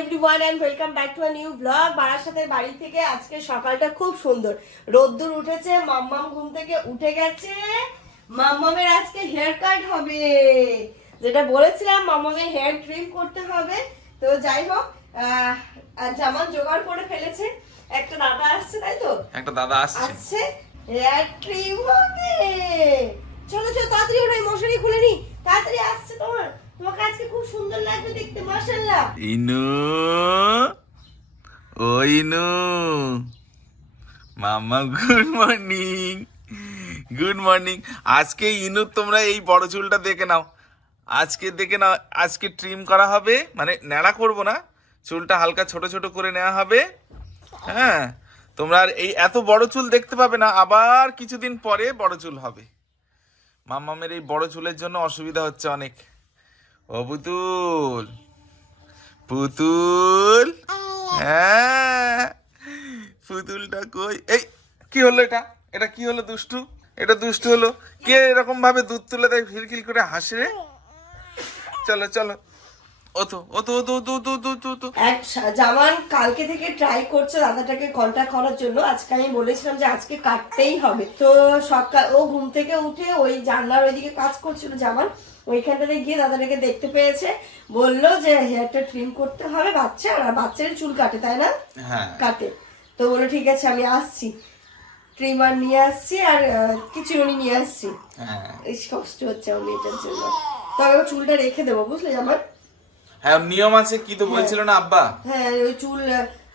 Everyone and welcome back to a new blog বারাসাতের বাড়ি থেকে আজকে সকালটা খুব সুন্দর। রোদ্দুর উঠেছে মাম্মাম ঘুম থেকে উঠে গেছে। মাম্মামের আজকে হেয়ার কাট হবে। যেটা বলেছিলাম মাম্মামের হেয়ার ট্রিম করতে হবে। তো যাই হোক জামান জোগাড় করে ফেলেছে। একটা দাদা আসছে তাই তো? একটা দাদা আসছে। আসছে হেয়ার ট্রিম হবে। চলো চলো তাড়াতাড়ি ওটা মশারি খুলে নি। তাড়াতাড়ি আসছে তোমার। তোমাকে আজকে ইনু, ও ইনু। মামা গুড মর্নিং। Good morning. আজকে ইনু, তোমরা এই বড় চুলটা দেখে নাও। আজকে দেখে নাও, আজকে ট্রিম করা হবে মানে ন্যাড়া করব না। চুলটা হালকা ছোট ছোট করে নেওয়া হবে। হ্যাঁ তোমরা আর এই এত বড় চুল দেখতে পাবে না, আবার কিছুদিন পরে বড় চুল হবে। মাম্মামের এই বড় চুলের জন্য অসুবিধা হচ্ছে অনেক। ও পুতুল। পুতুল? হ্যাঁ। পুতুলটা কই? এই, কি হলো এটা? এটা কি হলো দুষ্টু? এটা দুষ্টু হলো? কে এরকম ভাবে দুধ তুলে দেয়, খিলখিল করে হাসে চলো চলো। ও তো ও তো ও তো ও তো ও তো, ও তো, ও তো, ও তো এক জামান কালকে থেকে ট্রাই করছে দাদাটাকে কন্ট্যাক্ট করার জন্য। আজকে আমি বলেছিলাম যে আজকে কাটতেই হবে। তো সকাল ও ঘুম থেকে উঠে ওই জানলার ওইদিকে কাজ করছিল জামান। ওইখানটাতে গিয়ে দাদাটাকে দেখতে পেয়েছে। বলল যে হেয়ারটা ট্রিম করতে হবে বাচ্চা আর বাচ্চারই চুল কাটে তাই না? হ্যাঁ। কাটে। তো বলল ঠিক আছে আমি আসছি। ট্রিমার নিয়ে আসছি আর আহ, চিরুনি নিয়ে আসছি। হ্যাঁ। বেশ কষ্ট হচ্ছে আমার মেয়েটার জন্য। তবে ও চুলটা রেখে দেবো বুঝলে আমার হ্যাঁ নিয়ম আছে কি তো বলছিল না আব্বা? হ্যাঁ ওই চুল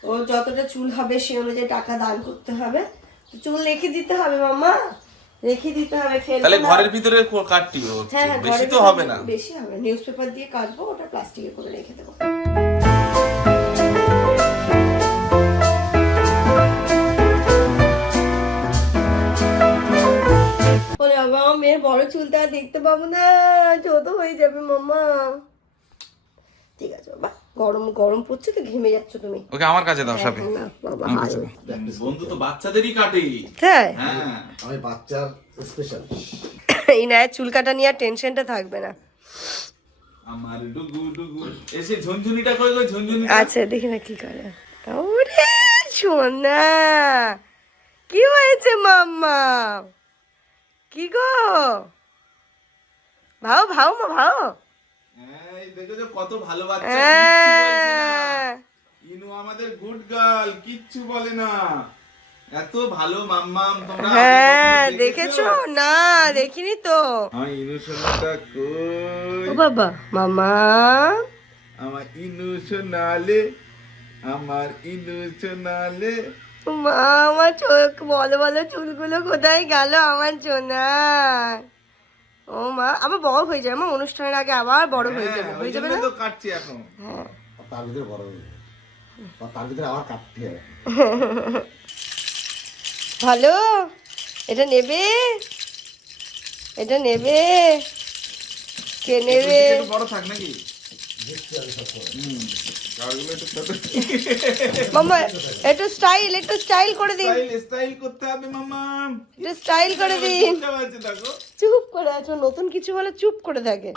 ও যতটা চুল হবে সে অনুযায়ী টাকা দান করতে হবে। তো চুল রেখে দিতে হবে মামা রেখে দিতে হবে ফেলব তাহলে ঘরের ভিতরে কাটটি হ্যাঁ হ্যাঁ বেশি তো হবে না। বেশি হবে। নিউজ পেপার দিয়ে কাটবো ওটা প্লাস্টিকে করে রেখে দেবো। ওরে বাবা মেয়ের বড় চুলটা দেখতে পাবো না ছোট হয়ে যাবে মামা ঠিক আছে বাবা গরম গরম পড়ছে তো ঘেমে যাচ্ছ তুমি। ওকে আমার কাছে দাও সবে না বাবা। বন্ধু তো বাচ্চাদেরই কাটে। হ্যাঁ। আমি বাচ্চার স্পেশাল এই না চুল কাটা নিয়ে আর টেনশনটা থাকবে না। আমার ডুগু ডুগু। এসে ঝুনঝুনিটা কই কই ঝুনঝুনি আচ্ছা দেখি না কি করে। ওরে সোনা কি হয়েছে মাম্মা? কি গো? ভাও ভাও মা ভাও। দেখেছ কত ভালো বাচ্চা কিচ্ছু বলছে না। হ্যাঁ। ইনু আমাদের গুড গার্ল কিচ্ছু বলে না। এত ভালো মাম্মাম তোমরা হ্যাঁ দেখেছ? না দেখিনি তো। আমার ইনু সোনাটা কই? ও বাবা মামা আমার ইনু সোনালে আমার ইনু সোনালে। মা আমার চোখ বলো বলো চুলগুলো কোথায় গেল আমার সোনার ও মা আবার বড় হয়ে যায় আমার অনুষ্ঠানের আগে আবার বড় হয়ে যাবে হ্যাঁ, হয়ে যাবে না তো কাটছি এখন। হ্যাঁ। তার ভিতরে বড় হয়ে যাবে। তার ভিতরে আবার কাটতে হবে। ভালো এটা নেবে এটা নেবে কে নেবে? বড় থাক নাকি? একটু মামা একটু স্টাইল একটু স্টাইল করে দিন। স্টাইল স্টাইল করতে হবে মামা একটু স্টাইল করে দিন। চুপ করে আছো নতুন কিছু বলে চুপ করে থাকে।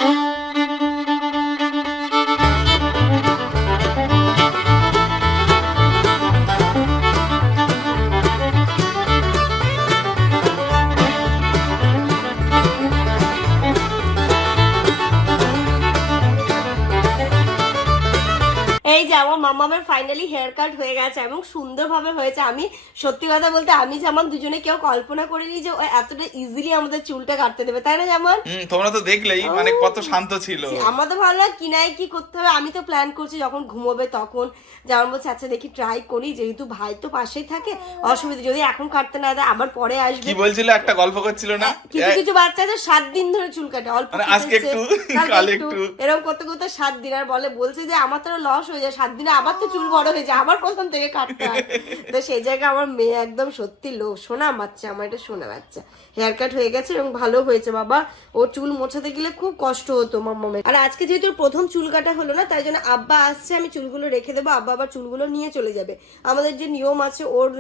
আমার মামামের ফাইনালি হেয়ার কাট হয়ে গেছে এবং সুন্দরভাবে হয়েছে। আমি সত্যি কথা বলতে আমি যেমন দুজনে কেউ কল্পনা করিনি যে ও এতটা ইজিলি আমাদের চুলটা কাটতে দেবে তাই না যেমন তোমরা তো দেখলেই মানে কত শান্ত ছিল। আমাদের ভালো লাগে কিনায় কি করতে হবে আমি তো প্ল্যান করছি যখন ঘুমোবে তখন। যেমন বলছে আচ্ছা দেখি ট্রাই করি যেহেতু ভাই তো পাশেই থাকে অসুবিধা যদি এখন কাটতে না দেয় আবার পরে আসবে। কি বলছিল একটা গল্প করছিল না? কিছু কিছু বাচ্চা আছে সাত দিন ধরে চুল কাটে অল্প মানে আজকে একটু, কাল একটু, একটু। এরকম করতে করতে সাত দিন আর বলে বলছে যে আমার তো লস হয়ে যায় সাত দিনে আবার তো চুল বড় হয়ে যায়, আবার প্রথম থেকে কাটতে হয়। তো সেই জায়গায় আমার মেয়ে একদম সত্যি লো শোনা বাচ্চা, আমার এটা শোনা বাচ্চা। হেয়ার কাট হয়ে গেছে এবং ভালো হয়েছে, বাবা। ওর চুল মোছাতে গেলে খুব কষ্ট হতো মাম্মামের আর আজকে যেহেতু প্রথম চুল কাটা হলো না, তাই জন্য আব্বা আসছে, আমি চুলগুলো রেখে দেবো, আব্বা আবার চুলগুলো নিয়ে চলে যাবে। আমাদের যে নিয়ম আছে, ওর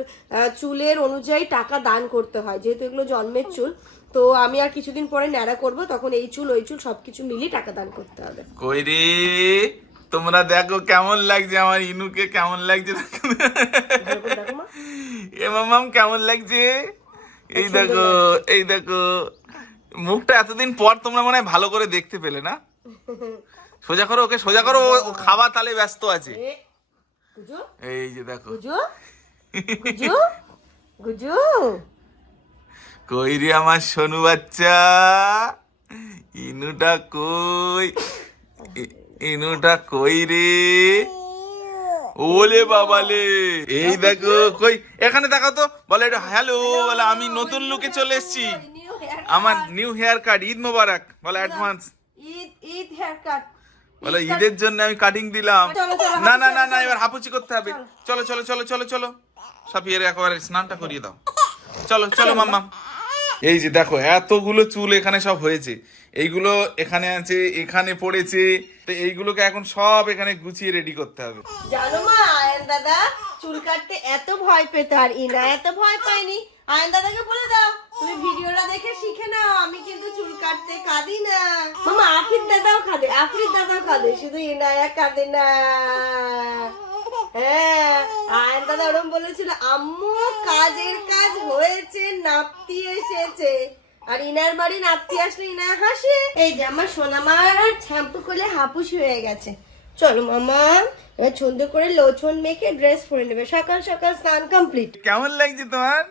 চুলের অনুযায়ী টাকা দান করতে হয়, যেহেতু এগুলো জন্মের চুল। তো আমি আর কিছুদিন পরে ন্যাড়া করব, তখন এই চুল, ওই চুল সবকিছু মিলিয়ে টাকা দান করতে হবে। কই রে? তোমরা দেখো কেমন লাগছে আমার ইনুকে কেমন লাগছে এ মামাম কেমন লাগছে? এই দেখো এই দেখো। মুখটা এতদিন পর তোমরা মনে হয় ভালো করে দেখতে পেলে না? সোজা করো ওকে সোজা করো ও- খাবার তালে ব্যস্ত আছে। এই যে দেখো। গুজু? গুজু? গুজু? কই রে আমার সোনু বাচ্চা? ইনুটা কই? ইনুটা কই রে? ওলে বাবালে। এই দেখো কই? এখানে দেখো তো। বলে এটা হ্যালো বলে আমি নতুন লুকে চলে এসেছি। আমার নিউ হেয়ার কাট ঈদ মোবারক। বলে advance Eid Eid hair cut বলে ঈদের জন্য আমি কাটিং দিলাম। না না না না এবার হাপুচি করতে হবে। চলো। চলো চলো চলো চলো সাপিয়ে একেবারে স্নানটা করিয়ে দাও। চলো চলো মাম্মা। এই যে দেখো এতগুলো চুল এখানে সব হয়েছে। এইগুলো এখানে আছে এখানে পড়েছে। তো এইগুলোকে এখন সব এখানে গুছিয়ে রেডি করতে হবে। জানো মা, আয়ন দাদা, চুল কাটতে এত ভয় পেত আর ইনা এত ভয় পায়নি। আয়ন দাদাকে বলে দাও, তুমি ভিডিওটা দেখে শিখে নাও, আমি কিন্তু চুল কাটতে কাঁদি না। মামা আফির দাদাও কাঁদে আফরির দাদাও কাঁদে, শুধু ইনায়া কাঁদে না। হ্যাঁ আয়ন দাদা ওরম বলেছিল, আম্মু, কাজের কাজ হয়েছে, নাপতি এসেছে। আর ইনার বাড়ি নাপতি আসলে ইনা হাসে। এই যে আমার সোনামার আর শ্যাম্পু করলে হাপুস হয়ে গেছে। চলো মামা এবার সুন্দর করে লোচন মেখে ড্রেস পরে নেবে। সকাল সকাল স্নান কমপ্লিট কেমন লাগছে তোমার?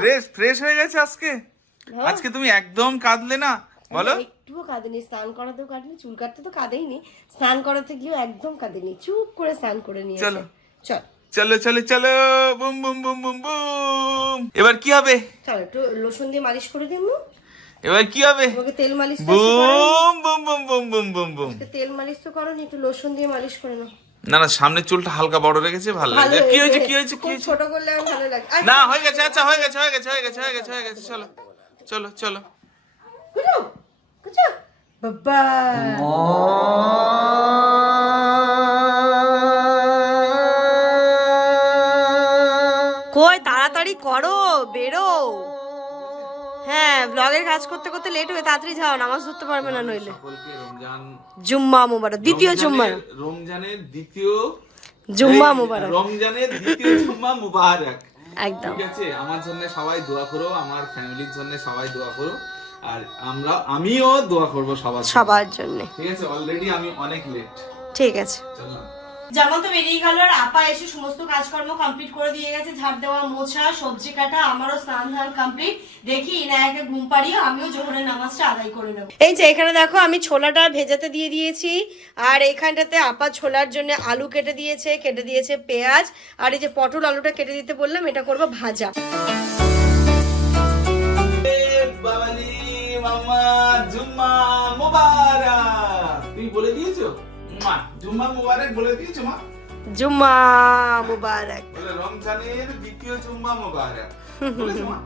ফ্রেশ ফ্রেশ হয়ে গেছে আজকে। আজকে তুমি একদম কাঁদলে না? বলো। একটুও কাঁদেনি স্নান করাতেও কাঁদেনি চুল কাটতে তো কাঁদেইনি। স্নান করাতে গিয়েও একদম কাঁদেনি। চুপ করে স্নান করে নিয়ে চলো। চল। চলো চলো চলো boom boom boom boom boom. এবার কি হবে? চল একটু লোশন দিয়ে মালিশ করে আম্মু। এবার কি হবে? তোমাকে তেল মালিশ। Boom boom boom boom boom boom boom তেল মালিশ তো করো একটু লোশন দিয়ে মালিশ করে নাও। না না সামনের চুলটা হালকা বড় রেখেছে ভালো লাগে কি হয়েছে কি হয়েছে। কি ছোট করলে ভালো লাগে। না হয়ে গেছে আচ্ছা হয়ে গেছে হয়ে গেছে হয়ে গেছে হয়ে গেছে হয়ে গেছে চলো চলো চলো। কুচু কুচু। বাবা। বেরো। হ্যাঁ ব্লগের কাজ করতে করতে লেট হয়ে তাড়াতাড়ি যাও নামাজ ধরতে পারবে না নইলে। জুম্মা মুবারক দ্বিতীয় জুম্মা। রমজানের দ্বিতীয় জুম্মা মুবারক। রমজানের দ্বিতীয় জুম্মা মুবারক। একদম। ঠিক আছে? আমার জন্য সবাই দোয়া করো আমার ফ্যামিলির জন্য সবাই দোয়া করো। আর আমরা আমিও দোয়া করব সবার জন্য। সবার জন্য। ঠিক আছে? অলরেডি আমি অনেক লেট ঠিক আছে। চললাম যেমন তো বেরিয়ে গেল আর আপা এসে সমস্ত কাজকর্ম কমপ্লিট করে দিয়ে গেছে। ঝাড় দেওয়া মোছা সবজি কাটা আমারও স্নান ধান কমপ্লিট দেখি ইনায়াকে ঘুম পাড়িয়ে আমিও জোহরের নামাজটা আদায় করে নেব। এই যে এখানে দেখো আমি ছোলাটা ভেজাতে দিয়ে দিয়েছি। আর এখানটাতে আপা ছোলার জন্য আলু কেটে দিয়েছে কেটে দিয়েছে পেঁয়াজ। আর এই যে পটল আলুটা কেটে দিতে বললাম এটা করব ভাজা। বাবালি মামা জুম্মা মুবারক। তুমি বলে জুম্মা মুবারক বলে দিয়েছ মা? জুম্মা মুবারক। বলে রমজানের দ্বিতীয় জুম্মা মুবারক। বলেছ মা?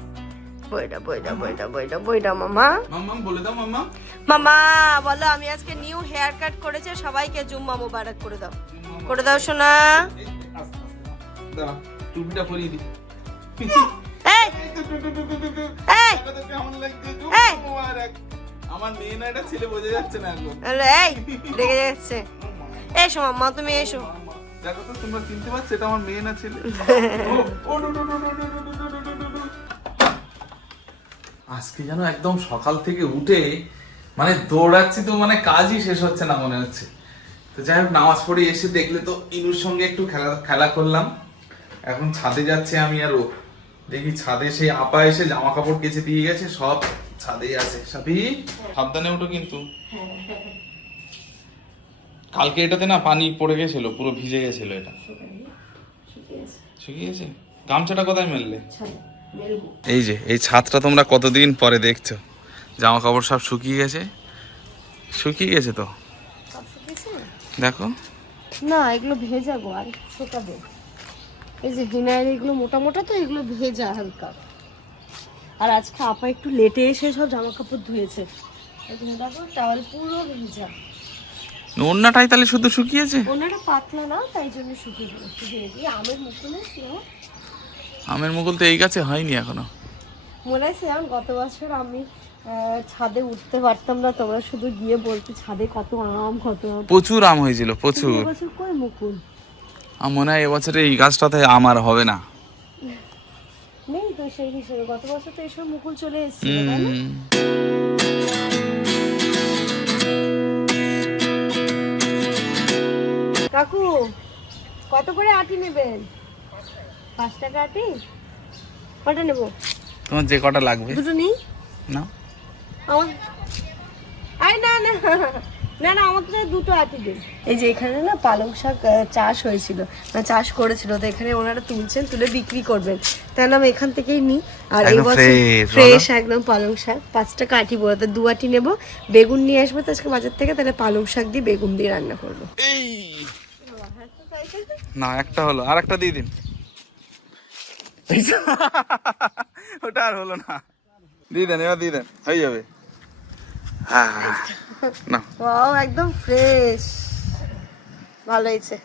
বইটা বইটা বইটা বইটা বইটা মামা। মাম্মা বলে দাও মাম্মা মামা বলো আমি আজকে নিউ হেয়ার কাট করেছে সবাইকে জুম্মা মুবারক করে দাও। করে দাও সোনা। টুপিটা পরিয়ে দি এই! আমার মেয়ে না এটা ছেলে বোঝা যাচ্ছে না এখন। এই! রেগে যাচ্ছে। এসো মাম্মা তুমি এসো দেখো তো তোমরা চিনতে পারছ এটা আমার মেয়ে না ছেলে আজকে যেন একদম সকাল থেকে উঠে মানে দৌড়াচ্ছি তো মানে কাজই শেষ হচ্ছে না মনে হচ্ছে তো যাই হোক নামাজ পড়ে এসে দেখলে তো ইনুর সঙ্গে একটু খেলা খেলা করলাম এখন ছাদে যাচ্ছে আমি আর ও দেখি ছাদে সেই আপা এসে জামা কাপড় কেচে দিয়ে গেছে সব ছাদেই আছে সাথী সাবধানে উঠো কিন্তু কালকে এটাতে না পানি পড়ে গেছিল, পুরো ভিজে গেছিল এটা। শুকিয়ে গেছে? গামছাটা কোথায় মেললে? এই যে, এই ছাদটা তোমরা কতদিন পরে দেখছ? জামা কাপড় সব শুকিয়ে গেছে? শুকিয়ে গেছে তো? দেখো। না, এগুলো ভেজা গো, আর শুকাবে এই যে হিনায়ের এগুলো মোটা মোটা তো, এগুলো ভেজা হালকা। আর আজকে আপা একটু লেটে এসে সব জামা কাপড় ধুয়েছে। দেখো, টাওয়াল পুরো ভেজা। ওড়নাটাই তাহলে শুধু শুকিয়েছে? ওনারা পাতলা না তাই জন্য শুকিয়ে দিয়ে আমের মুকুলে আমের মুকুল তো এই গাছে হয়নি এখনও। মনে আছে গত বছর আমি ছাদে উঠতে পারতাম না তোমরা শুধু গিয়ে বলতে ছাদে কত আম কত প্রচুর আম হয়েছিল প্রচুর। এবছর কই মুকুল? আমার মনে হয় এবছরে এই গাছটাতে আমার হবে না। নেই তো সেই হিসেবে। গত বছর তো এসব মুকুল চলে এসেছিল কাকু কত করে আটি নেবেন? পাঁচ টাকা আটি? কটা নেব? তোমার যে কটা লাগবে। দুটো নেই? না। আমার আই না না। না না আমার তো দুটো আটি দিন। এই যে এখানে না পালং শাক চাষ হয়েছিল। মানে চাষ করেছিল তো এখানে ওনারা তুলছেন তুলে বিক্রি করবেন। তাহলে আমি এখান থেকেই নিই। আর এই বছর ফ্রেশ একদম পালং শাক। পাঁচ টাকা আটি বলে তো দু আটি নেব। বেগুন নিয়ে আসব তো আজকে বাজার থেকে তাহলে পালং শাক দিয়ে বেগুন দিয়ে রান্না করব। এই। না একটা হলো। আর একটা দিয়ে দিন। ওটা আর হলো না। দিয়ে দেন এবার দিয়ে দেন। হয়ে যাবে। না। ওয়াও একদম ফ্রেশ ভালো হয়েছে।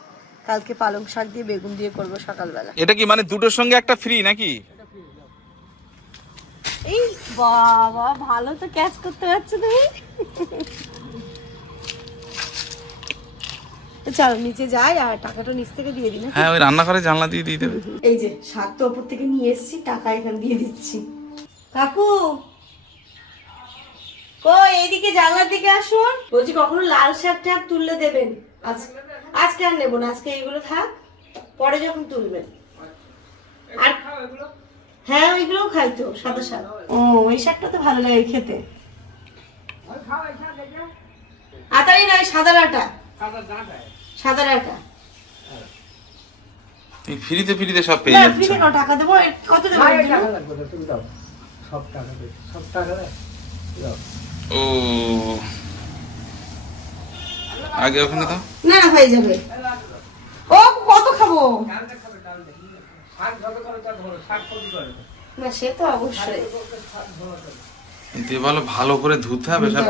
কালকে পালং শাক দিয়ে বেগুন দিয়ে করব সকালবেলা। এটা কি মানে দুটোর সঙ্গে একটা ফ্রি নাকি? এই বাবা ভালো তো ক্যাচ করতে পারছ তুমি। তো চলো নিচে যাই আর টাকাটা নিচ থেকে দিয়ে দিন হ্যাঁ? ওই রান্নাঘরে জানলা দিয়ে দিয়ে দেবে। এই যে শাক তো ওপর থেকে নিয়ে এসেছি টাকা এখানে দিয়ে দিচ্ছি। কাকু! ও এইদিকে জানলার দিকে আসুন বলছি কখনো লাল শাক টাক তুললে দেবেন? আজ আজকে আর নেব না আজকে এইগুলো থাক পরে যখন তুলবেন। আর হ্যাঁ ওইগুলোও খাই তো সাদা শাক। ও ওই শাকটা তো ভালো লাগে খেতে। আতারি নয় সাদা ডাটা সাদা তুমি ফ্রিতে ফ্রিতে সব পেয়ে না যাচ্ছ। নাও, টাকা দেবো। কত দেবো? এর জন্য? ও। আগে ওখানে তো না না হয়ে যাবে। ও কত খাব? না সে তো অবশ্যই। দিয়ে এবার ভালো করে ধুতে হবে সব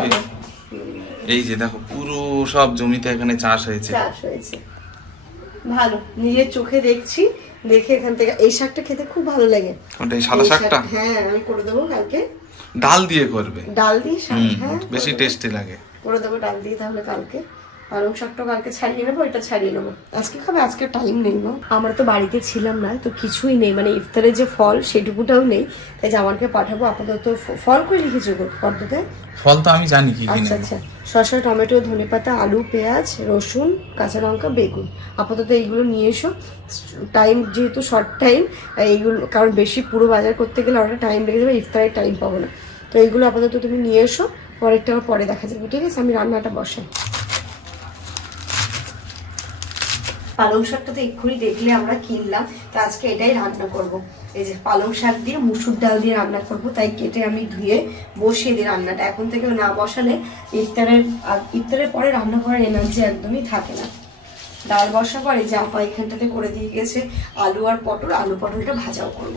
এই যে দেখো পুরো সব জমিতে এখানে চাষ হয়েছে। চাষ হয়েছে। ভালো নিজের চোখে দেখছি দেখে এখান থেকে এই শাকটা খেতে খুব ভালো লাগে। কোনটা এই সাদা শাকটা? হ্যাঁ আমি করে দেবো কালকে। ডাল দিয়ে করবে? ডাল দিয়ে শাক হ্যাঁ বেশি টেস্টি লাগে। করে দেবো ডাল দিয়ে তাহলে কালকে। পালং শাকটা কালকে ছাড়িয়ে নেব এটা ছাড়িয়ে নেব। আজকে খাবে? আজকে টাইম নেই না আমরা তো বাড়িতে ছিলাম না তো কিছুই নেই। মানে ইফতারের যে ফল সেটুকুটাও নেই। তাই জামানকে পাঠাবো আপাতত ফল করে লিখেছো গো পদ্মতে ফল তো আমি জানি কি আচ্ছা আচ্ছা। শসা টমেটো ধনেপাতা আলু পেঁয়াজ রসুন কাঁচা লঙ্কা বেগুন। আপাতত এইগুলো নিয়ে এসো। টাইম যেহেতু শর্ট টাইম এইগুলো কারণ বেশি পুরো বাজার করতে গেলে অনেক টাইম লেগে যাবে ইফতারের টাইম পাবো না। তো এইগুলো আপাতত তুমি নিয়ে এসো পরেরটা পরে দেখা যাবে। ঠিক আছে? আমি রান্নাটা বসাই। পালং শাকটা তো এক্ষুনি দেখলে আমরা কিনলাম তো আজকে এটাই রান্না করব। এই যে পালং শাক দিয়ে মুসুর ডাল দিয়ে রান্না করব তাই কেটে আমি ধুয়ে বসিয়ে দিই রান্নাটা। এখন থেকে না বসালে ইফতারের ইফতারের পরে রান্না করার এনার্জি একদমই থাকে না। ডাল বসা পরে যে আপা এখানটাতে করে দিয়ে গেছে আলু আর পটল আলু পটলটা ভাজাও করব।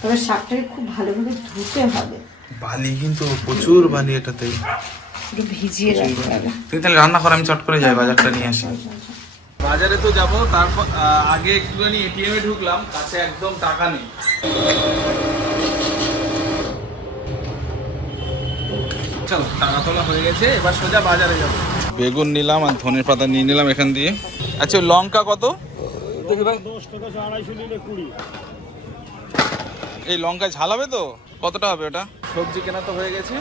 তবে শাকটাকে খুব ভালোভাবে ধুতে হবে। বালি কিন্তু প্রচুর বালি এটাতে। একটু ভিজিয়ে রাখতে হবে। তুমি তাহলে রান্না করে আমি চট করে যাই বাজারটা নিয়ে আসি। বাজারে তো যাব তারপর আগে একটুখানি এটিএম এ ঢুকলাম কাছে একদম টাকা নেই। চলো টাকা তোলা হয়ে গেছে এবার সোজা বাজারে যাব। বেগুন নিলাম আর ধনের পাতা নিয়ে নিলাম এখান দিয়ে। আচ্ছা লঙ্কা কত? এই লঙ্কা ঝালাবে তো? কতটা হবে ওটা? সবজি কেনা তো হয়ে গেছে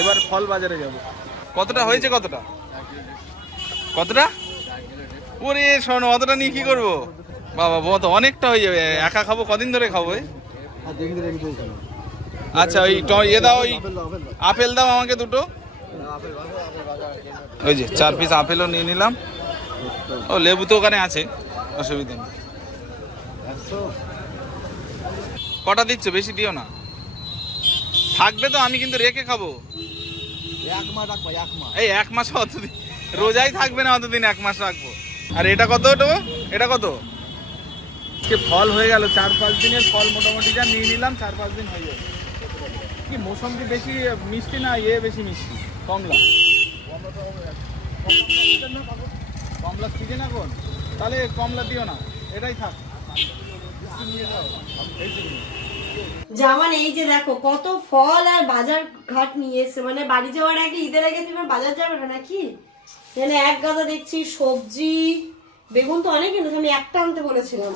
এবার ফল বাজারে যাব। কতটা হয়েছে কতটা? কতটা? ওরে শোনো অতটা নিয়ে কি করব? বাবা বহুত অনেকটা হয়ে যাবে। একা খাব কদিন ধরে খাব আচ্ছা ওই ইয়ে দাও ওই আপেল দাও আমাকে দুটো। ওই যে চার পিস আপেলও নিয়ে নিলাম। ও লেবু তো ওখানে আছে অসুবিধা নেই। কটা দিচ্ছ? বেশি দিও না। থাকবে তো আমি কিন্তু রেখে খাব। এক মাস রাখব এক মাস। এই এক মাস অতদিন রোজাই থাকবে না অতদিন এক মাস রাখব। আর এটা কত ওটো এটা কত? আজকে ফল হয়ে গেল চার পাঁচ দিনের ফল মোটামুটি যা নিয়ে নিলাম চার পাঁচ দিন হয়ে যাবে কি মৌসুমটি বেশি মিষ্টি না ইয়ে বেশি মিষ্টি? কমলা। কমলা সিজন এখন তাহলে কমলা দিও না এটাই থাক। জামান এই যে দেখো কত ফল আর বাজার ঘাট নিয়ে এসছে। মানে বাড়ি যাওয়ার আগে ঈদের আগে তুমি বাজার যাবে না নাকি? এখানে এক গাদা দেখছি সবজি বেগুন তো অনেক এনেছে আমি একটা আনতে বলেছিলাম।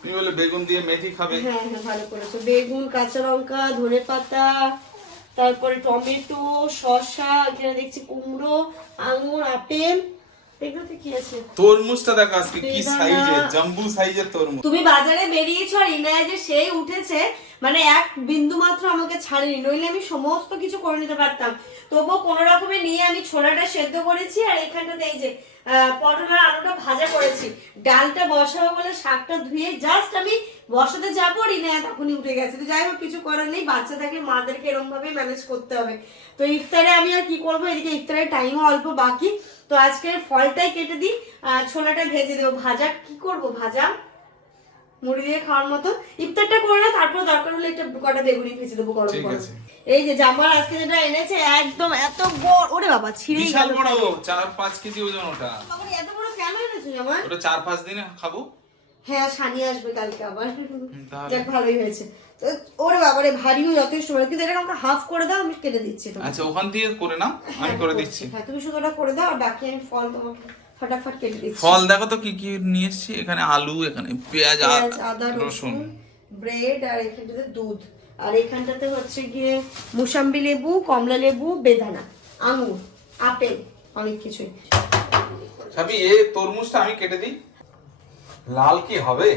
তুমি বলে বেগুন দিয়ে মেথি খাবে? হ্যাঁ হ্যাঁ ভালো করেছ। বেগুন কাঁচা লঙ্কা ধনে পাতা তারপরে টমেটো শসা এখানে দেখছি কুমড়ো আঙুর আপেল। এগুলোতে কি আছে? তরমুজটা দেখো আজকে কি সাইজের জাম্বু সাইজের তরমুজ। তুমি বাজারে বেরিয়েছো আর ইনায় যে সেই উঠেছে মানে এক বিন্দু মাত্র আমাকে ছাড়েনি, নইলে আমি সমস্ত কিছু করে নিতে পারতাম। তবুও কোনো রকমে নিয়ে আমি ছোলাটা সেদ্ধ করেছি, আর এখানটাতে এই যে পটল আর আলুটা ভাজা করেছি। ডালটা বসাবো বলে শাকটা ধুয়ে জাস্ট আমি বসাতে যাব আর ইনায় তখনই উঠে গেছে। তো যাই হোক, কিছু করার নেই, বাচ্চা থাকলে মাদেরকে এরকম ভাবে ম্যানেজ করতে হবে। তো ইফতারে আমি আর কি করব? এদিকে ইফতারের টাইমও অল্প বাকি। তো আজকের ফলটাই কেটে দিই ছোলাটা ভেজে দেবো। ভাজা কি করব? ভাজা মুড়ি দিয়ে খাওয়ার মতো। ইফতারটা করে না তারপর দরকার হলে একটা কটা বেগুনি ভেজে দেবো গরম ঠিক গরম। আছে। এই যে জামার আজকে যেটা এনেছে একদম এত বড় ওরে বাবা বিশাল গেল বড় তাহলে। চার পাঁচ কেজি ওজন ওটা। বাবা, এত বড় কেন এনেছো জামার ওটা চার পাঁচ দিনে খাব। হ্যাঁ সানি আসবে কালকে আবার? যাক ভালোই হয়েছে। তো ওরে বাবা রে ভারীও যথেষ্ট বড়। কিন্তু এটা আমাকে হাফ করে দাও আমি কেটে দিচ্ছি আচ্ছা ওখান দিয়ে করে নাও আমি করে দিচ্ছি। হ্যাঁ তুমি শুধু ওটা করে দাও আর বাকি আমি ফল তোমাকে ফটাফট কেটে দিচ্ছি। ফল দেখো তো কি কি নিয়ে এসেছি? এখানে আলু এখানে পেঁয়াজ আদা রসুন রসুন। ব্রেড আর এখানটাতে দুধ। আর এখানটাতে হচ্ছে গিয়ে মুসাম্বি লেবু কমলা লেবু বেদানা আঙুর আপেল অনেক কিছুই। সাবি এ তরমুজটা আমি কেটে দিই। লাল কি হবে?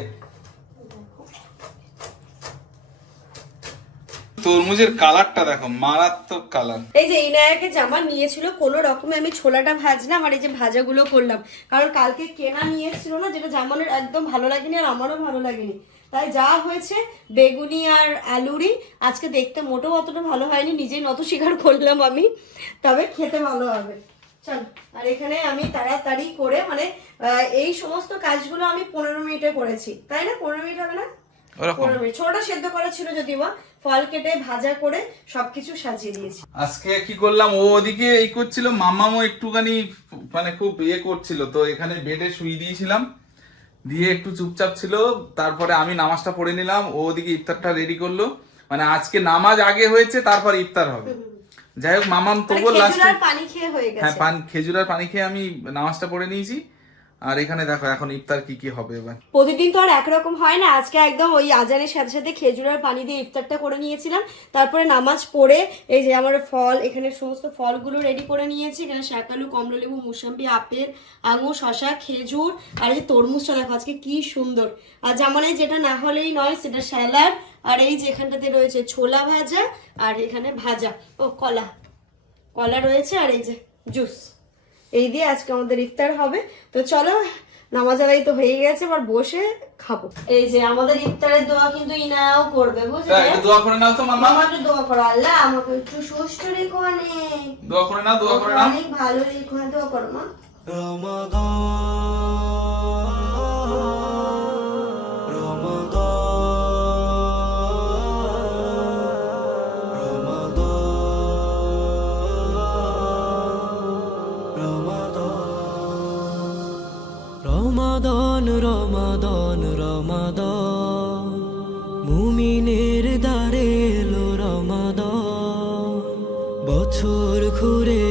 তরমুজের কালারটা দেখো, মারাত্মক কালার। এই যে ইনায়াকে জামা নিয়েছিল, কোনো রকমে আমি ছোলাটা ভাজলাম আর এই যে ভাজাগুলো করলাম। কারণ কালকে কেনা নিয়ে এসেছিল না, যেটা জামানের একদম ভালো লাগেনি আর আমারও ভালো লাগেনি। তাই যা হয়েছে, বেগুনি আর আলুরই, আজকে দেখতে মোটেও অতটা ভালো হয়নি, নিজেই নত স্বীকার করলাম আমি, তবে খেতে ভালো হবে। চল, আর এখানে আমি তাড়াতাড়ি করে মানে এই সমস্ত কাজগুলো আমি পনেরো মিনিটে করেছি। তাই না? পনেরো মিনিট হবে না? পনেরো মিনিট ছোটটা সেদ্ধ করা ছিল যদিও ফল কেটে ভাজা করে সবকিছু সাজিয়ে দিয়েছি। আজকে কি করলাম? ও ওদিকে এই করছিল মামামও একটুখানি মানে খুব ইয়ে করছিল তো এখানে বেডে শুই দিয়েছিলাম। দিয়ে একটু চুপচাপ ছিল তারপরে আমি নামাজটা পড়ে নিলাম ও ওদিকে ইফতারটা রেডি করল। মানে আজকে নামাজ আগে হয়েছে তারপর ইফতার হবে। যাই হোক মামাম মানে তবুও লাস্টে পানি খেয়ে হয়ে হ্যাঁ গেছে পান খেজুর পানি খেয়ে আমি নামাজটা পড়ে নিয়েছি। আর এখানে দেখো, এখন ইফতার কি কি হবে এবার? প্রতিদিন তো আর একরকম হয় না। আজকে একদম ওই আজানের সাথে সাথে খেজুর আর পানি দিয়ে ইফতারটা করে নিয়েছিলাম। তারপরে নামাজ পড়ে এই যে আমার ফল, এখানে সমস্ত ফলগুলো রেডি করে নিয়েছি। এখানে শাকালু, কমলালেবু, মুসাম্বি, আপেল, আঙুর শশা খেজুর আর এই যে তরমুজটা দেখো, আজকে কি সুন্দর। আর জামানে যেটা না হলেই নয়, সেটা স্যালাড আর এই যে এখানটাতে রয়েছে ছোলা ভাজা আর এখানে ভাজা। ও, কলা। কলা রয়েছে আর এই যে জুস। এই দিয়ে আজকে আমাদের ইফতার হবে। তো চলো নামাজ আদায় তো হয়ে গেছে এবার বসে খাব। এই যে আমাদের ইফতারের দোয়া কিন্তু ইনাও করবে বুঝলে? দোয়া করে নাও তো মামা মামা তো দোয়া করো আল্লাহ আমাকে একটু সুস্থ রেখো অনেক দোয়া করে নাও দোয়া করে নাও। অনেক ভালো রেখো হ্যাঁ, দোয়া করো মা। রমাদন। রমাদন রমাদন। মুমিনের দ্বারে এলো রমাদন। বছর ঘুরে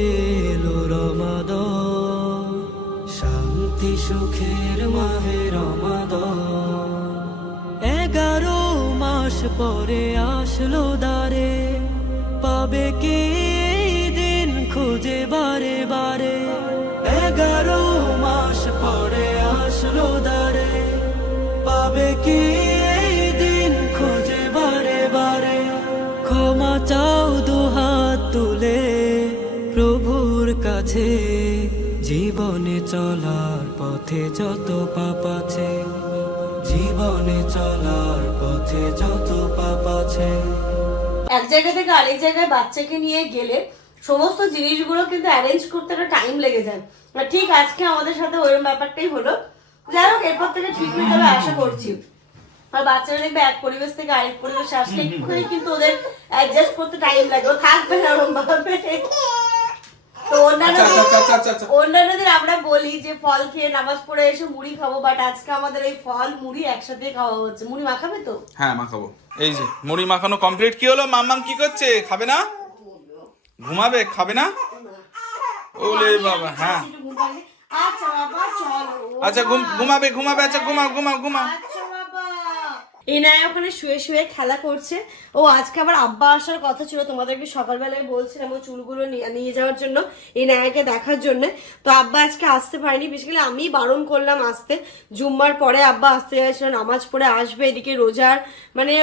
এলো রমাদন। শান্তি সুখের মাহে রমাদন। এগারো মাস পরে আসলো কাছে জীবনে চলার পথে যত পাপ আছে, জীবনে চলার পথে যত পাপ আছে। এক জায়গা থেকে আরেক জায়গায় বাচ্চাকে নিয়ে গেলে সমস্ত জিনিসগুলো কিন্তু অ্যারেঞ্জ করতে একটা টাইম লেগে যায়। ঠিক আজকে আমাদের সাথে ওইরকম ব্যাপারটাই হলো। যাই হোক, এরপর থেকে ঠিক হয়ে যাবে আশা করছি। আর বাচ্চারা দেখবে এক পরিবেশ থেকে আরেক পরিবেশে আসলে কিন্তু ওদের অ্যাডজাস্ট করতে টাইম লাগে। ও থাকবে না ওরকম ভাবে। তো অন্যান্য আচ্ছা, আচ্ছা, আচ্ছা। অন্যান্যদের আমরা বলি যে ফল খেয়ে নামাজ পড়ে এসে মুড়ি খাব বাট আজকে আমাদের এই ফল মুড়ি একসাথে খাওয়া হচ্ছে। মুড়ি মাখাবে তো? হ্যাঁ মাখাবো। এই যে মুড়ি মাখানো কমপ্লিট কি হলো? মাম্মাম কি করছে? খাবে না? ঘুমাবে? খাবে না? ওলে বাবা হ্যাঁ। আচ্ছা বাবা চলো। আচ্ছা ঘুমাবে ঘুমাবে। আচ্ছা ঘুমাও ঘুমাও ঘুমাও। এনায় ওখানে শুয়ে শুয়ে খেলা করছে। ও আজকে আবার আব্বা আসার কথা ছিল, তোমাদেরকে সকালবেলায় বলছিলাম ও চুলগুলো নিয়ে যাওয়ার জন্য, এনায়াকে দেখার জন্য। তো আব্বা আজকে আসতে পারেনি বেসিক্যালি আমি বারণ করলাম আসতে। জুম্মার পরে আব্বা আসতে যাচ্ছিল নামাজ পড়ে আসবে এদিকে রোজার। মানে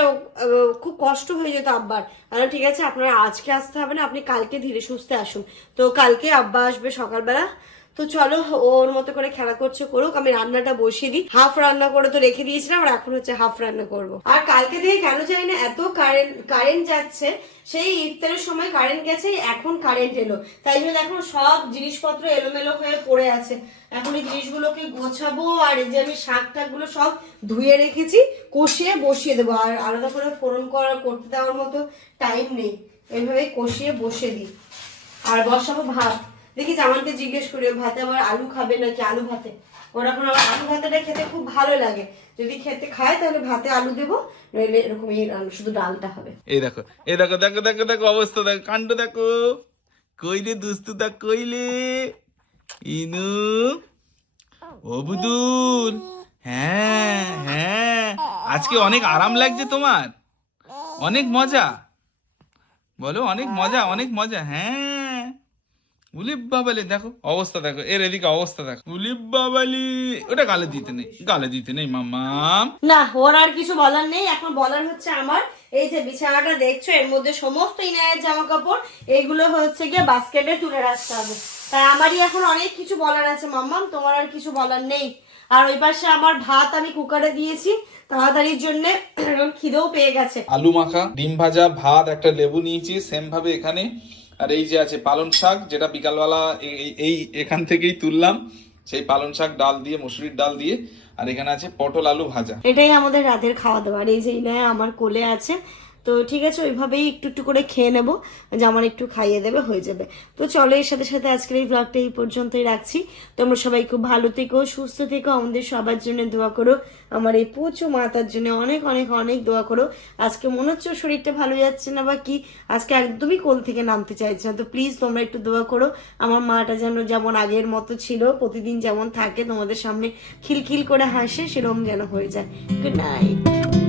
খুব কষ্ট হয়ে যেত আব্বার। আর ঠিক আছে, আপনারা আজকে আসতে হবে না, আপনি কালকে ধীরে সুস্থে আসুন। তো কালকে আব্বা আসবে সকালবেলা। তো চলো, ওর মতো করে খেলা করছে, করুক, আমি রান্নাটা বসিয়ে দিই। হাফ রান্না করে তো রেখে দিয়েছিলাম, আর এখন হচ্ছে হাফ রান্না করব। আর কালকে থেকে কেন জানি না এত কারেন্ট কারেন্ট যাচ্ছে, সেই ইফতারের সময় কারেন্ট গেছে, এখন কারেন্ট এলো। তাই জন্য এখন সব জিনিসপত্র এলোমেলো হয়ে পড়ে আছে। এখন এই জিনিসগুলোকে গোছাবো, আর এই যে আমি শাক টাকগুলো সব ধুয়ে রেখেছি, কষিয়ে বসিয়ে দেবো। আর আলাদা করে ফোড়ন করা, করতে দেওয়ার মতো টাইম নেই। এইভাবে কষিয়ে বসিয়ে দিই। আর বসাবো ভাত। দেখি জামানকে জিজ্ঞেস করি ভাতে আবার আলু খাবে নাকি আলু ভাতে? ওর এখন আবার আলু ভাতেটা খেতে খুব ভালো লাগে। যদি খেতে খায় তাহলে ভাতে আলু দেবো, নইলে এরকম এই আলু, শুধু ডালটা হবে। এই দেখো এই দেখো দেখো দেখো দেখো অবস্থা, দেখো, কাণ্ড দেখো। কইলে দুস্তুতা কইলে ইনু, ও বুদুল। হ্যাঁ হ্যাঁ। আজকে অনেক আরাম লাগছে তোমার। অনেক মজা। বলো, অনেক মজা অনেক মজা। হ্যাঁ। উলিপ বাবালি দেখো অবস্থা দেখো এর এদিকে অবস্থা দেখো। উলিপ বাবালি ওটা গালে দিতে নেই গালে দিতে নেই মাম্মাম না ওর আর কিছু বলার নেই এখন বলার হচ্ছে আমার এই যে বিছানাটা দেখছ এর মধ্যে সমস্ত ইনায়ের জামা কাপড় এইগুলো হচ্ছে গিয়ে বাস্কেটে তুলে রাখতে হবে। তাই আমারই এখন অনেক কিছু বলার আছে মাম্মাম তোমার আর কিছু বলার নেই। আর ওই পাশে আমার ভাত আমি কুকারে দিয়েছি তাড়াতাড়ির জন্য খিদেও পেয়ে গেছে। আলু মাখা ডিম ভাজা ভাত একটা লেবু নিয়েছি সেম ভাবে এখানে। আর এই যে আছে পালন শাক, যেটা বিকালবেলা এই- এখান থেকেই তুললাম, সেই পালন শাক ডাল দিয়ে, মুসুরির ডাল দিয়ে, আর এখানে আছে পটল আলু ভাজা। এটাই আমাদের রাতের খাওয়া দাওয়া। আর এই যে আমার কোলে আছে তো ঠিক আছে, ওইভাবেই একটু একটু করে খেয়ে নেব। যে আমার একটু খাইয়ে দেবে, হয়ে যাবে। তো চলো, এর সাথে সাথে আজকের এই ব্লগটা এই পর্যন্তই রাখছি। তোমরা সবাই খুব ভালো থেকো, সুস্থ থেকো, আমাদের সবার জন্য দোয়া করো। আমার এই পুচু মাতার জন্য অনেক অনেক অনেক দোয়া করো। আজকে মনে হচ্ছে শরীরটা ভালো যাচ্ছে না বা কি? আজকে একদমই কোল থেকে নামতে চাইছে না। তো প্লিজ তোমরা একটু দোয়া করো। আমার মাটা যেন যেমন আগের মতো ছিল, প্রতিদিন যেমন থাকে, তোমাদের সামনে খিলখিল করে হাসে, সেরকম যেন হয়ে যায়। Good night